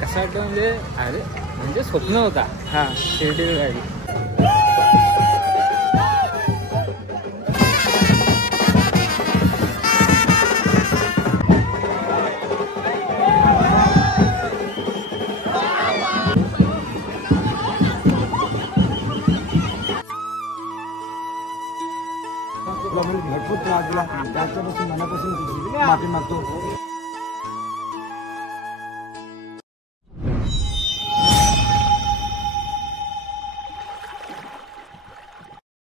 कसं वाटतं म्हणजे अरे म्हणजे स्वप्न होता हा शिर्डीला जायचं. भरपूर त्रास दिला त्याच्यापासून मनापासून माफी मागतो.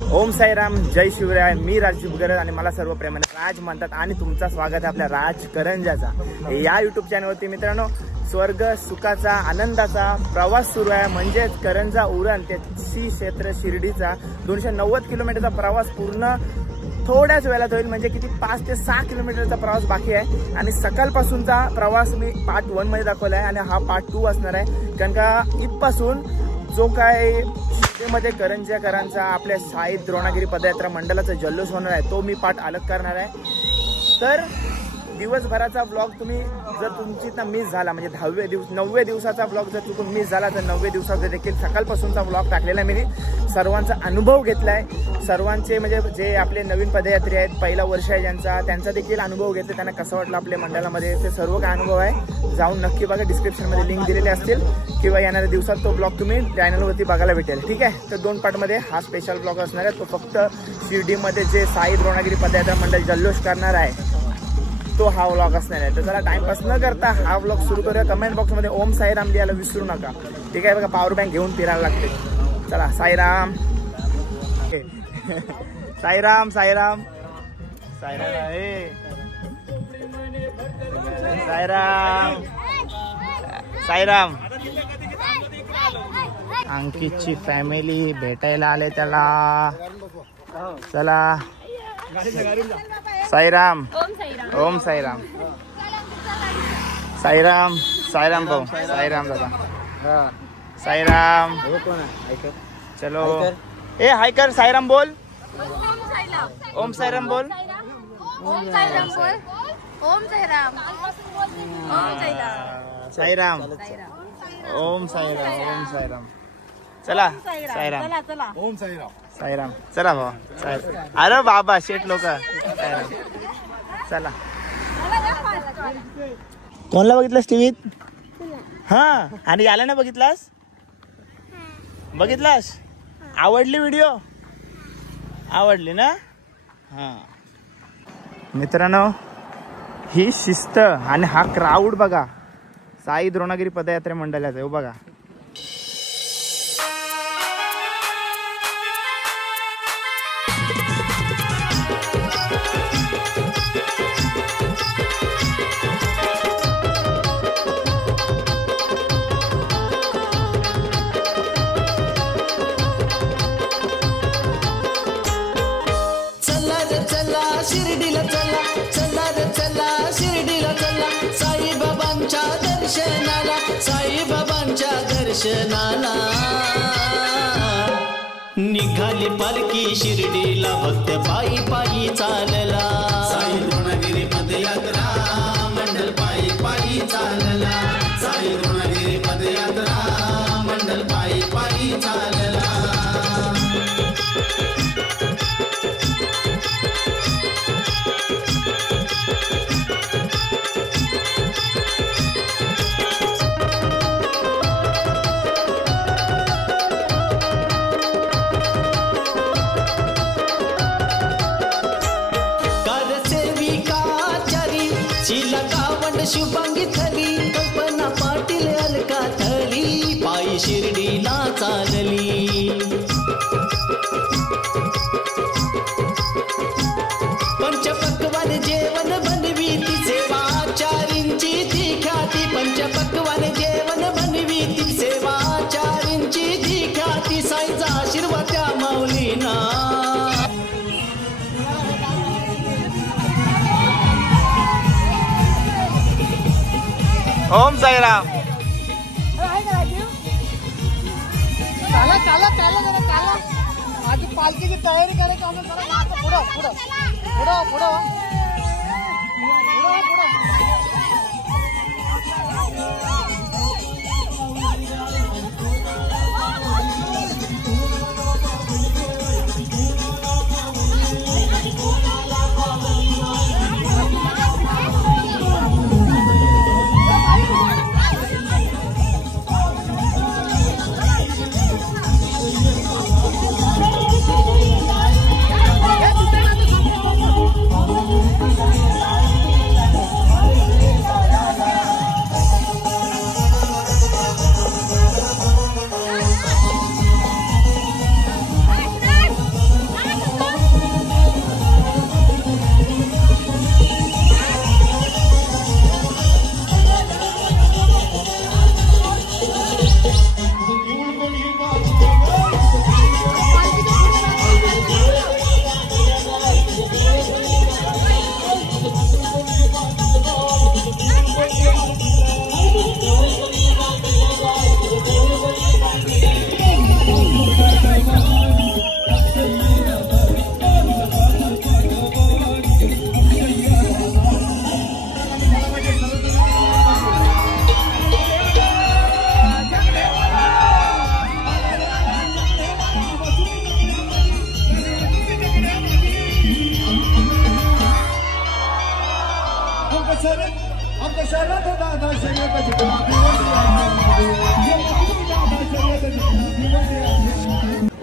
ओम साईराम, जय शिवराय. मी राजीव गरज आणि मला सर्व प्रेमाने राज म्हणतात आणि तुमचं स्वागत आहे आपल्या राज करंजाचा या यूट्यूब चॅनलवरती. मित्रांनो, स्वर्ग सुखाचा आनंदाचा प्रवास सुरू आहे. म्हणजेच करंजा उरण ते श्री क्षेत्र शिर्डीचा 290 किलोमीटरचा प्रवास पूर्ण थोड्याच वेळात होईल. म्हणजे किती 5 ते 6 किलोमीटरचा प्रवास बाकी आहे. आणि सकाळपासूनचा प्रवास मी पार्ट 1 मध्ये दाखवला आहे आणि हा पार्ट 2 असणार आहे. कारण का इथपासून जो काय शिर्डीमध्ये करंजाकरांचा आपल्या साई द्रोणागिरी पदयात्रा मंडळाचा जल्लोष होणार आहे तो मी पार्ट अलग करणार आहे. तर दिवसभराचा ब्लॉग तुम्ही जर तुमची ना मिस झाला म्हणजे 9व्या दिवसाचा ब्लॉग जर चुकून मिस झाला तर 9व्या दिवसाचा देखील सकाळपासूनचा ब्लॉग टाकलेला आहे. मी सर्वांचा अनुभव घेतला आहे. सर्वांचे म्हणजे जे आपले नवीन पदयात्री आहेत, पहिला वर्ष आहे ज्यांचा, त्यांचा देखील अनुभव घेतला. त्यांना कसं वाटलं आपल्या मंडळामध्ये ते सर्व काय अनुभव आहे जाऊन नक्की बघा. डिस्क्रिप्शनमध्ये लिंक दिलेले असतील किंवा येणाऱ्या दिवसात तो ब्लॉग तुम्ही चॅनलवरती बघायला भेटेल. ठीक आहे. तर 2 पार्टमध्ये हा स्पेशल ब्लॉग असणार आहे. तो फक्त शिर्डीमध्ये जे साई द्रोणागिरी पदयात्रा मंडळ जल्लोष करणार आहे तो हा व्लॉग असणार आहे. तर जरा टाइमपास न करता हा व्लॉग सुरू करूया. कमेंट बॉक्समध्ये ओम साईराम लिहायला विसरू नका. ठीक आहे. बघा पॉवर बँक घेऊन फिरायला लागते. चला साईराम साईराम साईराम साईराम साईराम साईराम. अंकितची फॅमिली भेटायला आले त्याला. चला साईराम. ओम साईराम साईराम साईराम भाऊ साईराम दादा साईराम. चलो ए हाय कर साईराम बोल. ओम साईराम बोल. ओम साईराम बोल. ओम साईराम. ओम साईराम. ओम साईराम. ओम साईराम. चला साईराम. ओम साईराम. साईराम. चला भाऊ. अरे बाबा शेठ लोक. चला. कोणला बघितलास टीव्हीत? हा आणि याला ना बघितलास? बघितलास? आवडली व्हिडिओ? आवडली ना? हा मित्रांनो, ही शिस्त आणि हा क्राऊड बघा. साई द्रोणागिरी पदयात्रा मंडळाचा आहे बघा. शिर्डीला चला, चला रे चला शिर्डीला चला. साईबाबांच्या दर्शनाला, साईबाबांच्या दर्शनाला. निघाली पालखी शिर्डीला, भक्त पायी पायी चालला. साई द्रोणागिरी पदयात्रा मंडळ पायी पायी चालला. साई द्रोणागिरी पदयात्रा मंडळ पायी पायी चालला. शुभांगी थली, कल्पना पाटील अलका थली, पायी शिर्डीला चालली. पंचपक्वान जेवण बनवी ती, सेवाचारींची ती ख्याती. पंचपक्वान जेवण बनवी ती, सेवाचारींची ती ख्याती. साईचा आशीर्वाद त्या माऊलीना. ओम साईराम. काला काला काला जरा काला. बाकी पालखीची तयारी करायची आम्ही पुढं पुढं पुढं पुढं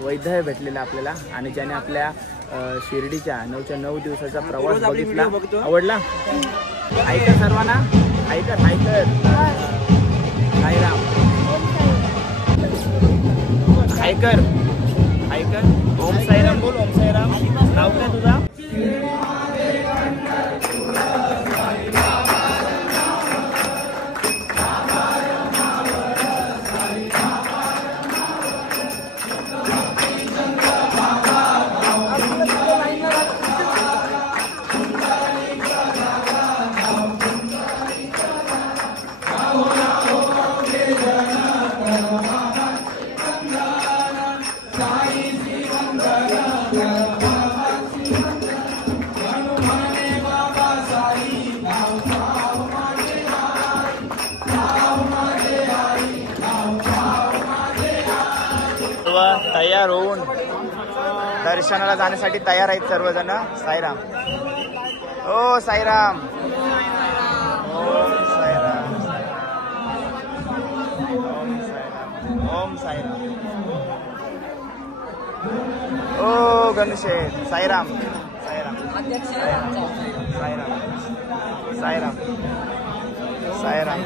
वैद्य भेटलेला आपल्याला आणि ज्याने आपल्या शिर्डीच्या 9 दिवसाचा प्रवास बघितला. आवडला? ऐका सर्वांना, ऐकत साईराम ऐकर ओम साईराम बोल. ओम साईराम. नाव काय तुझा? तयार होऊन दर्शनाला जाण्यासाठी तयार आहेत सर्वजण. साईराम. ओ साईराम. ओम साईराम. ओम साईराम. ओ गणेशेत. साईराम. साईराम. साईराम. साईराम. साईराम.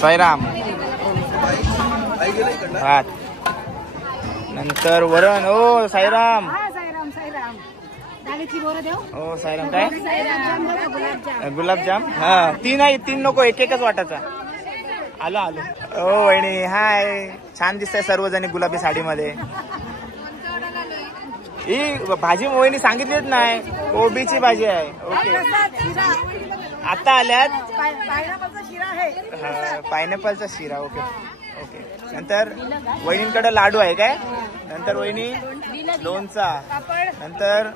साईराम. भात नंतर वरण. ओ साईराम. ओ साईराम. काय गुलाबजाम? हा तीन नको, एकच वाटायचा. आलो आलो. ओ वहिनी हाय. छान दिसतंय सर्वजणी गुलाबी साडीमध्ये. ही भाजी वहिनी सांगितलीच नाही. कोबीची भाजी आहे. ओके. आता आल्यात पायनापलचा शिरा आहे. पायनॅपलचा शिरा. Okay okay. नंतर वहिनींकडे लाडू आहे काय. नंतर वहिनी लोणचा. नंतर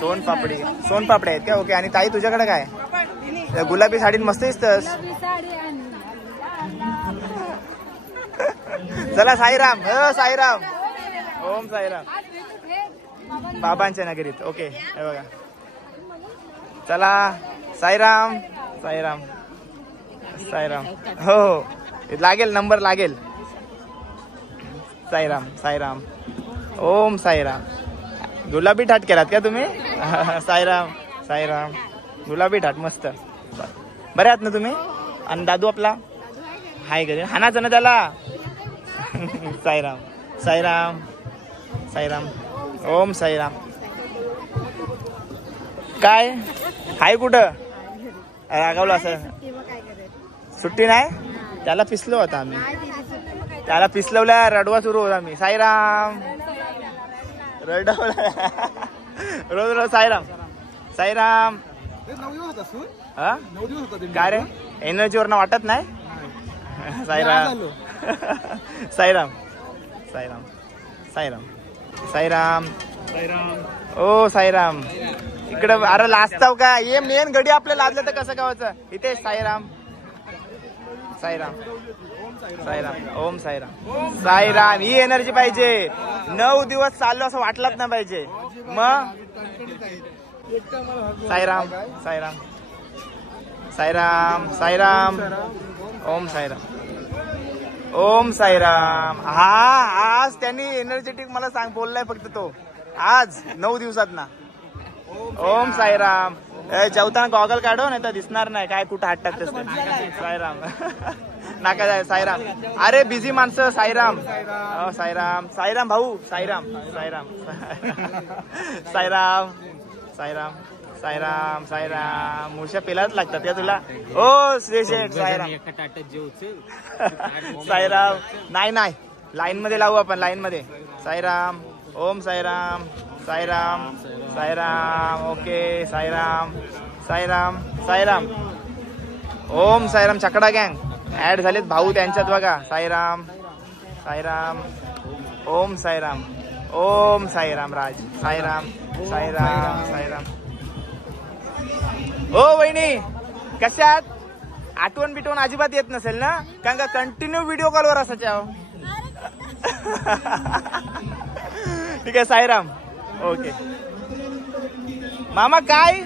सोनपापडी आहेत का. ओके. आणि ताई तुझ्याकडे काय. गुलाबी साडीत मस्त दिसतस. चला साईराम. साईराम. ओम साईराम. बाबांच्या नगरीत. ओके. हे बघा. चला साईराम. साईराम. साईराम. हो हो लागेल नंबर लागेल. साईराम. साईराम. ओम साईराम. गुलाबी ठाट केलात का तुम्ही. साईराम. साईराम. गुलाबी ठाट मस्त. बरे आहात ना तुम्ही. आणि दादू आपला हाय घरी. हानाचं ना त्याला. साईराम. साईराम. साईराम. ओम साईराम. काय हाय कुठं रागावलं असं. सुट्टी नाही. त्याला पिसलो होता आम्ही. त्याला पिसलवल्या रडवा सुरू होता मी. साईराम. रडवला रोज रोज. साईराम. साईराम. हा काय रे एनर्जीवर ना वाटत नाही. साईराम. साईराम. साईराम. साईराम. साईराम. ओ साईराम. इकडं अरे लाजताव का. ये मेन गडी आपल्या लाजलं तर कसं गावाचं. इथे साईराम. साईराम. साईराम. ओम साईराम. साईराम. ही एनर्जी पाहिजे. 9 दिवस चाललो असं वाटलंच नाही पाहिजे मग. साईराम. साईराम. साईराम. साईराम. ओम साईराम. ओम साईराम. हा आज त्यांनी एनर्जेटिक मला सांग बोललाय फक्त तो आज 9 दिवसात ना. ओम साईराम. जेवताना गॉगल काढो नाही तर दिसणार नाही काय कुठं हात टाकतेस. साईराम. नाका जाय. साईराम. अरे बिझी माणसं. साईराम. साईराम. साईराम भाऊ. साईराम. साईराम. साईराम. साईराम. साईराम. साईराम. मुळशा पेलाच लागतात या तुला. ओ श्रेषे. साईराम. साईराम. नाही नाही लाईन मध्ये लावू आपण. लाईन मध्ये. साईराम. ओम साईराम. साईराम. साईराम. ओके. साईराम. साईराम. साईराम. ओम साईराम. चकडा गँग ऍड झालेत भाऊ त्यांच्यात बघा. साईराम. साईराम. ओम साईराम. ओम साईराम. राज. साईराम. साईराम. साईराम. ओ वहिनी कशात. आठवण बिटवण अजिबात येत नसेल ना कारण का कंटिन्यू व्हिडिओ कॉलवर असायच्या. ठीक आहे. साईराम. ओके. मामा काय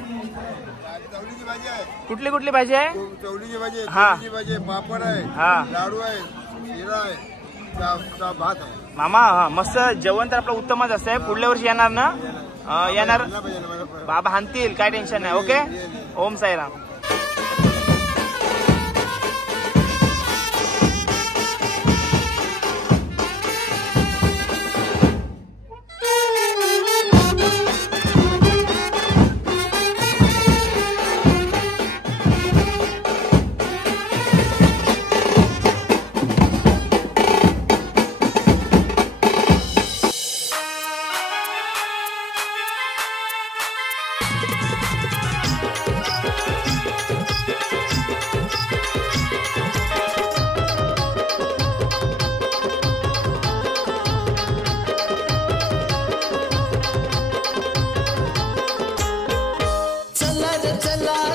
कुठली कुठली भाजी आहे. चवलीची भाजी हा. भाजी पापड आहे. हा लाडू आहे. शिरा आहे. भात आहे. मामा. हा मस्त जेवण तर आपलं उत्तमच असतंय. पुढल्या वर्षी येणार ना. येणार बाबा हाणतील काय टेन्शन नाही. ओके. ओम साईराम.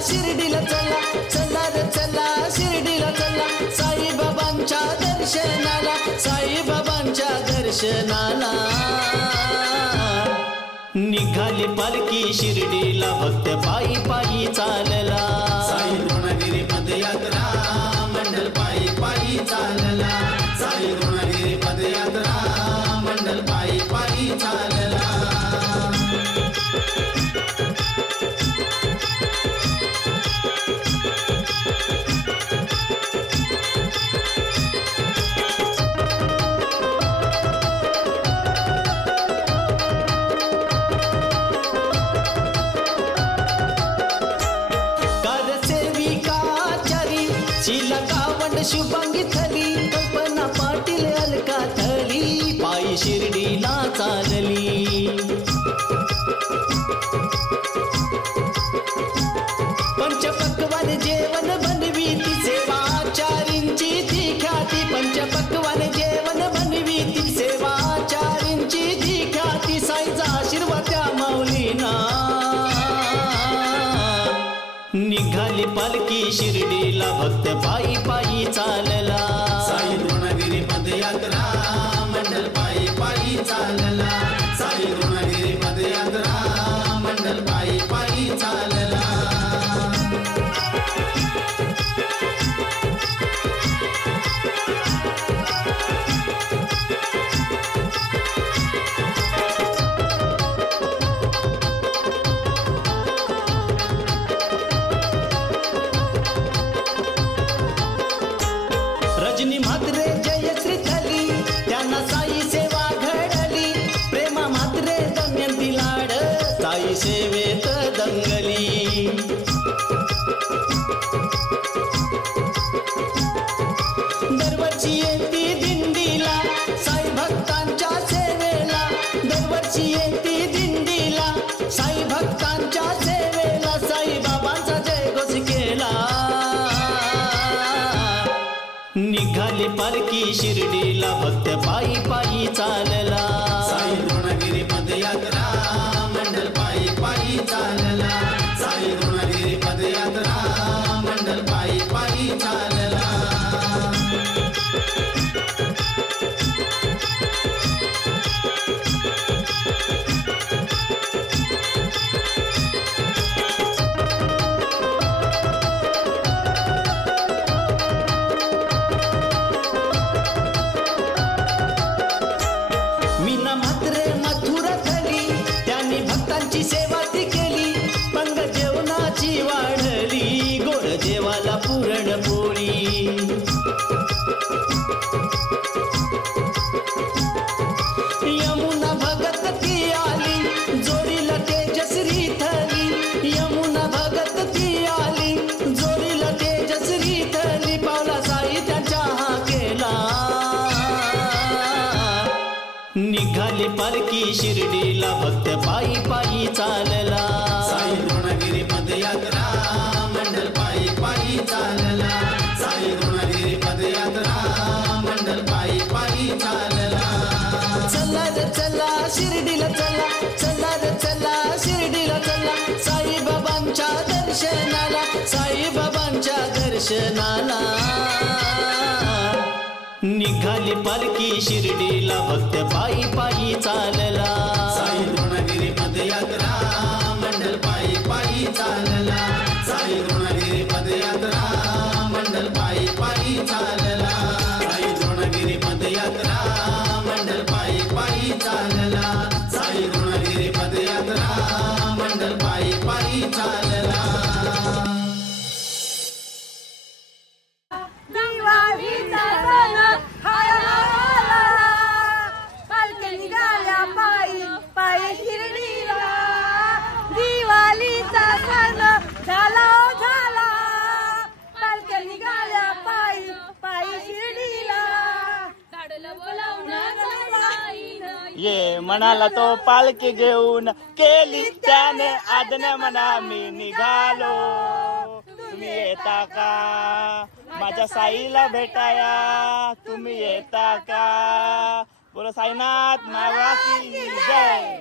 शिर्डीला चला. चला रे चला शिर्डीला चला. साईबाबांच्या दर्शनाला. साईबाबांच्या दर्शनाला निघाली पालखी शिर्डीला. भक्त पायी पायी चालला. साई ऋणागिरी पदयात्रा मंडल पायी पायी चालला. साई ऋणागिरी पदयात्रा मंडल पायी पायी चालला. शुभांगी थली कल्पना पाटील अलका थली पायी शिर्डीला चालली. पंचपद पालखी शिर्डीला भक्त पायी पायी चालला साई द्रोणगिरी पदयात्रा मंडल पायी पायी चालला साई द्रोणगिरी पदयात्रा मंडल पायी पायी चालला रजनी म्हात्रे जयश्री थली त्यांना साई सेवा घडली प्रेमा म्हात्रे दमयंती लाड साई सेवेत दंगली दरवर्षी येती दिंडीला साई भक्तांच्या सेवेला दरवर्षी येती दिंडीला साई भक्तांच्या सेवेला साई बाबांचा जयघोष केला निघाली पालखी शिर्डीला भक्त पायी पायी चालला साई द्रोणगिरी पदयात्रा मंडल पायी पायी चालला साई द्रोणगिरी पदयात्रा मंडल पायी पायी चालला मीना म्हात्रे मथुरा थली त्यांनी भक्तांची सेवा ती केली पंग जेवणाची वाढली गोड जेवाला पुरणपोळी यमुना भगत ती आली जोडीला तेजश्री थली यमुना भगत ती आली जोडीला तेजश्री थली पावला साई त्यांच्या हा केला निघाली पालखी शिर्डीला भक्त पायी पायी चालला साई द्रोणगिरी पदयात्रा मंडल पायी पायी चालला साई द्रोणगिरी पदयात्रा मंडल पायी पायी चालला चला रे चला शिर्डीला चला चला रे चला शिर्डीला चला साई बाबांच्या दर्शनाला साई बाबांच्या दर्शनाला निघाली पालखी शिर्डीला भक्त पायी पायी चालला साई द्रोणगिरी पदयात्रा मंडल पायी पायी चालला साई द्रोणगिरी पदयात्रा मंडल पायी पायी चालला साई द्रोणगिरी पदयात्रा मंडल पायी पायी चालला साई द्रोणगिरी पदयात्रा मंडल पायी पायी चालला ये म्हणाला तो पालखी घेऊन केली त्याने आदन म्हणा मी निघालो तुम्ही येता का माझ्या साईला भेटाया तुम्ही येता का बोलो साईनाथ मागा की जय.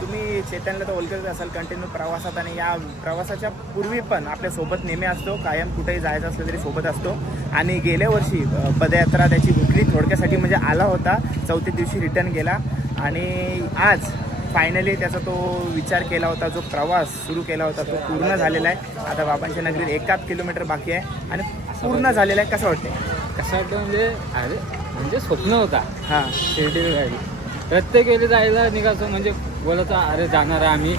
तुम्ही चेतनला तर ओळखत असाल कंटिन्यू प्रवासात आणि या प्रवासाच्या पूर्वी पण आपल्या सोबत नेहमी असतो कायम कुठेही जायचं असलं तरी सोबत असतो आणि गेल्या वर्षी पदयात्रा त्याची हुकली थोडक्यासाठी म्हणजे आला होता चौथ्या दिवशी रिटर्न गेला आणि आज फायनली त्याचा तो विचार केला होता जो प्रवास सुरू केला होता तो पूर्ण झालेला आहे. आता बाबांच्या नगरीत 1 किलोमीटर बाकी आहे आणि पूर्ण झालेला आहे. कसं वाटतं म्हणजे अरे म्हणजे स्वप्न होता हां शिर्डी गाडी प्रत्येक वेळी जायला निघायचो म्हणजे बोलायचो अरे जाणार आहे आम्ही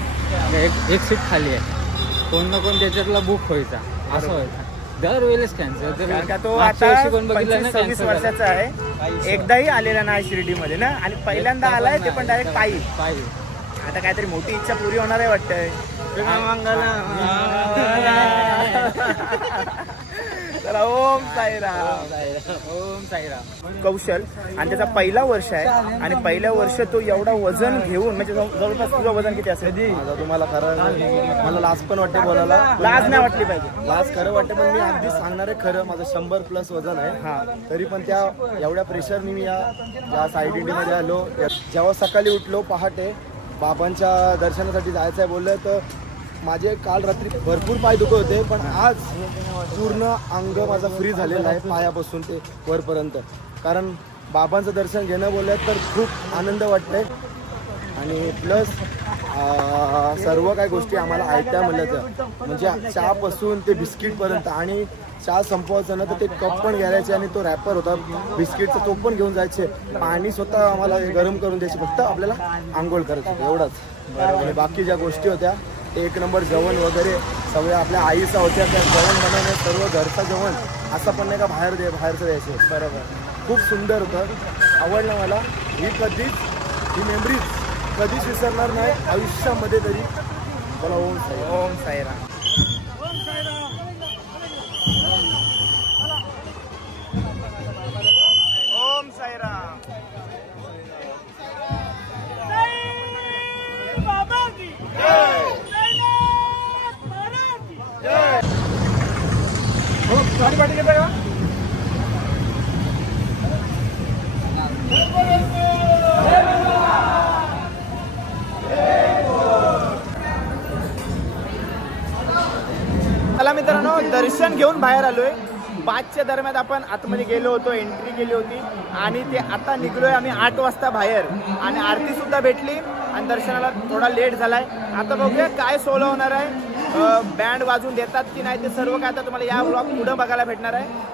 एक सीट खाली आहे कोण ना कोण त्याच्यातला बुक व्हायचा असं व्हायचा दरवेळेस कॅन्सल का तो आता 25-26 वर्षाचा आहे एकदाही आलेला नाही शिर्डीमध्ये ना आणि पहिल्यांदा आलाय ते पण डायरेक्ट पायी. आता काहीतरी मोठी इच्छा पुरी होणार आहे वाटतंय. चला ओम साईराम ओम साईराम. कौशल आणि त्याचा पहिला वर्ष आहे आणि पहिल्या वर्ष तो एवढा वजन घेऊन म्हणजे जवळपास तुझं वजन किती असेल? तुम्हाला खरं मला लाज पण वाटते बोलायला. लाज नाही वाटली पाहिजे. लाज खरं वाटते पण मी अगदी सांगणार आहे खरं माझं 100+ वजन आहे. हा तरी पण त्या एवढ्या प्रेशरनी मी या साई दिंडीमध्ये आलो. जेव्हा सकाळी उठलो पहाटे बाबांच्या दर्शनासाठी जायचं आहे बोललं तर माझे काल रात्री भरपूर पाय दुखत होते, पण आज पूर्ण अंग माझा फ्री झालेला आहे पायापासून ते वरपर्यंत. कारण बाबांचं दर्शन घेणं बोललं तर खूप आनंद वाटतंय. आणि प्लस सर्व काही गोष्टी आम्हाला ऐकत्या म्हणलं तर, म्हणजे चहापासून ते बिस्किटपर्यंत. आणि चहा संपवायचं ना तर ते कप पण घ्यायचे आणि तो रॅपर होता बिस्किटचा तो पण घेऊन जायचे. पाणी स्वतः आम्हाला गरम करून द्यायचे, फक्त आपल्याला आंघोळ करायचं एवढंच. आणि बाकी ज्या गोष्टी होत्या एक नंबर जेवण वगैरे सगळ्या आपल्या आईचा होत्या. त्या जेवण बनवणे सर्व घरचं जेवण असं पण नाही का बाहेरचं द्यायचे. बरोबर, खूप सुंदर होतं, आवडलं मला. ही मेमरीज कधीच विसरणार नाही आयुष्यामध्ये तरी. बोला ओम साईराम. ओम साईराम. ओम साईराम. पाठी घेता का? चला मित्रांनो, दर्शन घेऊन बाहेर आलोय. 5च्या दरम्यान आपण आतमध्ये गेलो होतो, एंट्री केली होती आणि ते आता निघलोय आम्ही 8 वाजता बाहेर. आणि आरती सुद्धा भेटली आणि दर्शनाला थोडा लेट झालाय. आता बघूया काय सोलो होणार आहे, बँड वाजून देतात की नाही ते सर्व काय आता तुम्हाला या ब्लॉग पुढे बघायला भेटणार आहे.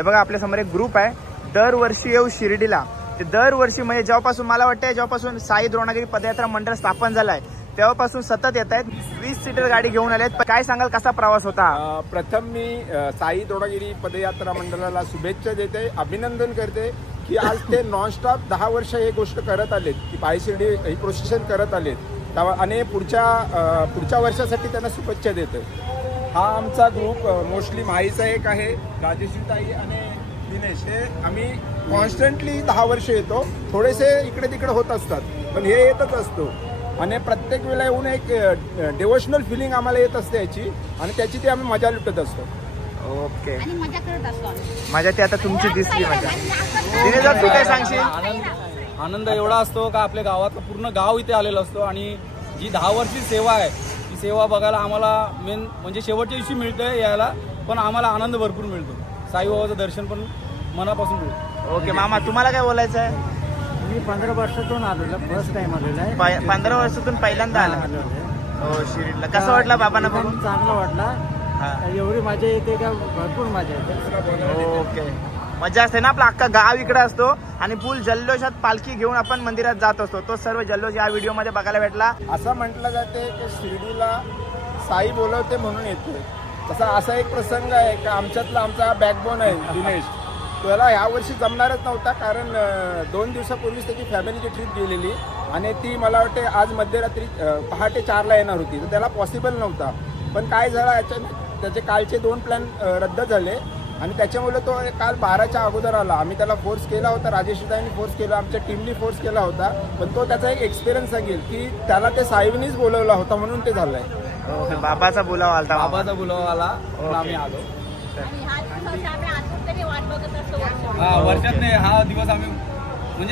हे बघा आपल्या समोर एक ग्रुप आहे, दरवर्षी येऊ शिर्डीला. ते दरवर्षी म्हणजे जेव्हापासून मला वाटतं जेव्हापासून साई द्रोणागिरी पदयात्रा मंडळ स्थापन झालं आहे तेव्हापासून सतत येत आहेत. 20 सीटर गाडी घेऊन आले आहेत. काय सांगाल कसा प्रवास होता? प्रथम मी साई द्रोणागिरी पदयात्रा मंडळाला शुभेच्छा देते, अभिनंदन करते की आज ते नॉनस्टॉप 10 वर्ष हे गोष्ट करत आलेत की पायी शिर्डी ही प्रोसेशन करत आलेत आणि पुढच्या वर्षासाठी त्यांना शुभेच्छा देतो. हा आमचा ग्रुप मोस्टली माईचा एक आहे, राजेश्रीताई आणि दिनेश, हे आम्ही कॉन्स्टंटली 10 वर्ष येतो. थोडेसे इकडे तिकडे होत असतात पण हे येतच असतो आणि प्रत्येक वेळेला येऊन एक डिवोशनल फिलिंग आम्हाला येत असते याची आणि त्याची ती आम्ही मजा लुटत असतो. ओके, आणि मजा करत असतो. मजा ती आता तुमची दिसली मजा. दिनेश तू काय सांगशील? आनंद एवढा असतो का आपल्या गावातलं पूर्ण गाव इथे आलेलं असतो आणि जी 10 वर्षी सेवा आहे ती सेवा बघायला आम्हाला मेन म्हणजे शेवटच्या दिवशी मिळतंय यायला, पण आम्हाला आनंद भरपूर मिळतो. साईबाबाचं दर्शन पण मनापासून मिळतं. ओके मामा, तुम्हाला काय बोलायचं आहे? मी 15 वर्षातून आलेलो, फर्स्ट टाइम आलेलो आहे. 15 वर्षातून पहिल्यांदा आला हो शिर्डीला. कसं वाटलं बाबांना बघून? चांगलं वाटलं. एवढी मजा येते का भरपूर मजा येते. ओके, मजा असते ना. आपला अख्खा गाव इकडे असतो आणि फुल जल्लोषात पालखी घेऊन आपण मंदिरात जात असतो. तो सर्व जल्लोष या व्हिडिओ मध्ये बघायला भेटला. असं म्हटलं जाते की शिर्डीला साई बोलवते म्हणून येतोय. तसा असा एक प्रसंग आहे की आमच्यातला आमचा बॅकबोन आहे दिनेश, त्याला यावर्षी जमणारच नव्हता कारण 2 दिवसापूर्वीच त्याची फॅमिलीची ट्रिप गेलेली आणि ती मला वाटते आज मध्यरात्री पहाटे 4ला येणार होती, तर त्याला पॉसिबल नव्हता. पण काय झालं अचानक त्याचे कालचे 2 प्लॅन रद्द झाले आणि त्याच्यामुळे तो काल 12च्या अगोदर आला. आम्ही त्याला फोर्स केला होता, राजेशदाईंनी फोर्स केला, आमच्या टीमनी फोर्स केला होता, पण तो त्याचा एक एक्सपिरियन्स सांगेल की त्याला ते साईबनीच बोलवला होता म्हणून ते झालंय. बाबाचा बोलावा आला, बाबाचा बोलावा आला म्हणून आम्ही आलो. वर्षात नाही हा दिवस आम्ही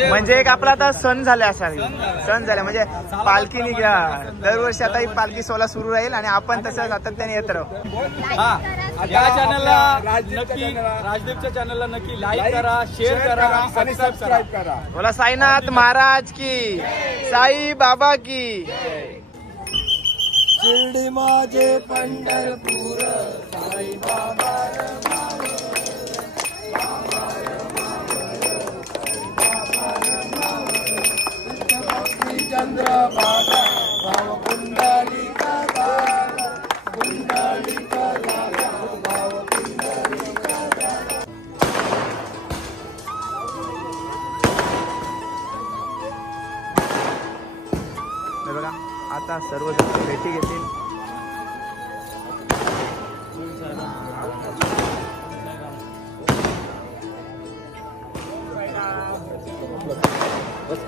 म्हणजे एक आपला आता सण झाले असा सण झाला म्हणजे पालखी निघ्या. दरवर्षी आता ही पालखी सोहळा सुरू राहील आणि आपण तसं सातत्याने येत राहू. या चॅनलला नक्की, राजदीपच्या चॅनलला नक्की लाईक करा, शेअर करा आणि सबस्क्राईब करा. बोला साईनाथ महाराज की, साई बाबा की. शिर्डी माझे पंढरपूर, साई बाबा चंद्रभागा भाव कुंडलिका भागा, कुंडलिका भागा भाव कुंडलिका भागा. बघा आता सर्वजण भेटी घेतील.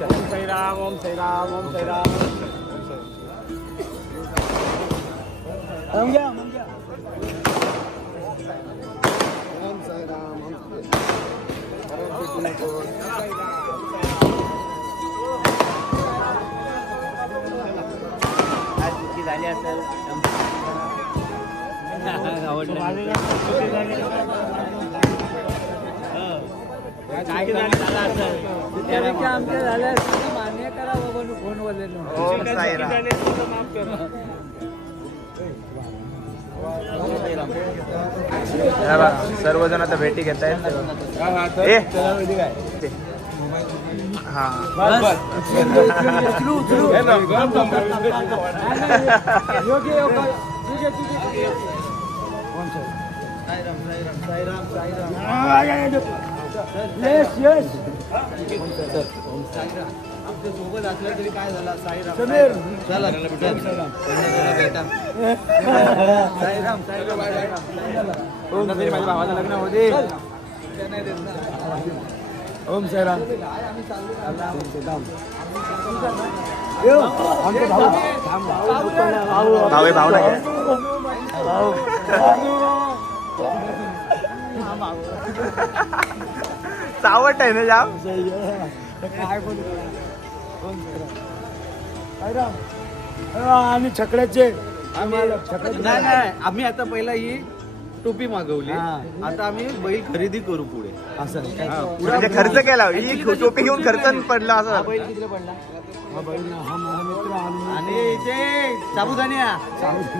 ओम साईराम, ओम साईराम, ओम साईराम. झाली असेल आमच्या झाल्या मान्य करा बाबा फोन बोलले. ओम साईराम. सर्वजण आता भेटी घेत आहेत. हा आमच्या सोबत असलं तरी काय झालं. साईराम समीर चला बेटा. साईराम साईराम तरी माझ्या भावाचं लग्न होते. ओम साईराम. भाऊ भाऊ नाही चावट आहे ना जाम. आम्ही छकड्याचे नाही आम्ही आता पहिला ही टोपी मागवली, आता आम्ही बैल खरेदी करू पुढे. असं म्हणजे खर्च केला, ही टोपी घेऊन खर्च पडला असं. बैल कितीला पडला? आणि इथे साबुदाणा,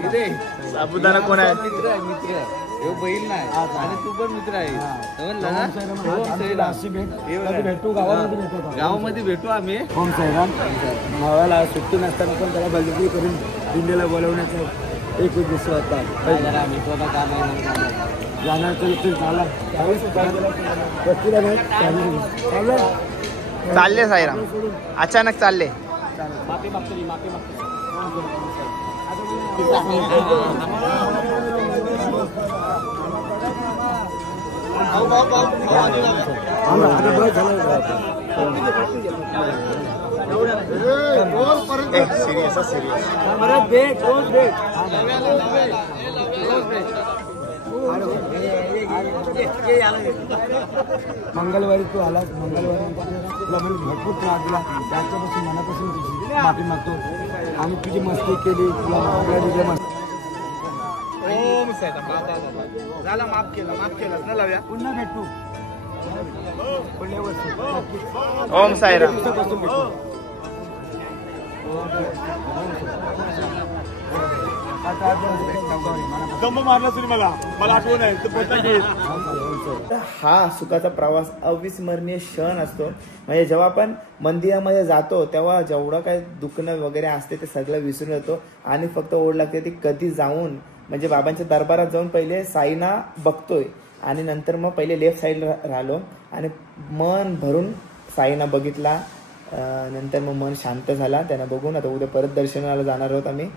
इथे साबुदाणा कोण आहे? मित्र आहे. बैल नाही आणि तू पण मित्र आहे म्हणलं ना. भेटू गावामध्ये गावामध्ये भेटू आम्ही. ओम साईराम. भावाला सुट्टी नसताना पण त्याला बलदगी करून दिंडीला बोलवण्याचा एक उद्देश होता. जाणार तर झाला चालले साईराम, अचानक चालले. मंगळवारी तू आला, मंगळवारी तुला मला भरपूर त्रास दिला, त्याच्यापासून मनापासून तुझी माफी मागतो. आम्ही तुझी मस्ती केली, तुला झाला, माफ केलं ना. लावूया पुन्हा भेटू पुढल्या वर्षी. ओम साईराम. हा सुखाचा प्रवास अविस्मरणीय क्षण असतो. म्हणजे जेव्हा आपण मंदिरामध्ये जातो तेव्हा जेवढं काय दुखणं वगैरे असते ते सगळं विसरून येतो आणि फक्त ओढ लागते ती कधी जाऊन म्हणजे बाबांच्या दरबारात जाऊन पहिले साईना बघतोय आणि नंतर मग पहिले लेफ्ट साईडला राहिलो आणि मन भरून साईना बघितला. नंतर मग मन शांत झाला त्यांना बघून. आता उद्या परत दर्शनाला जाणार आहोत आम्ही.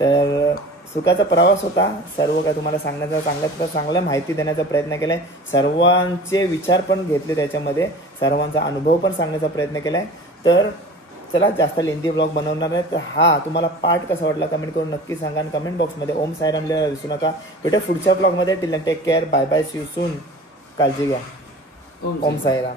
तर सुखाचा प्रवास होता. सर्व काय तुम्हाला सांगण्याचा चांगला माहिती देण्याचा प्रयत्न केलाय. सर्वांचे विचार पण घेतले त्याच्यामध्ये, सर्वांचा अनुभव पण सांगण्याचा प्रयत्न केलाय. तर चला जास्त लेंदी ब्लॉग बनवणार नाही. तर हा तुम्हाला पार्ट कसा वाटला कमेंट करून नक्की सांगा आणि कमेंट बॉक्समध्ये ओम साईराम लिहायला विसरू नका. भेटू पुढच्या ब्लॉगमध्ये. Till take care, bye bye, see you soon. काळजी घ्या. ओम साईराम.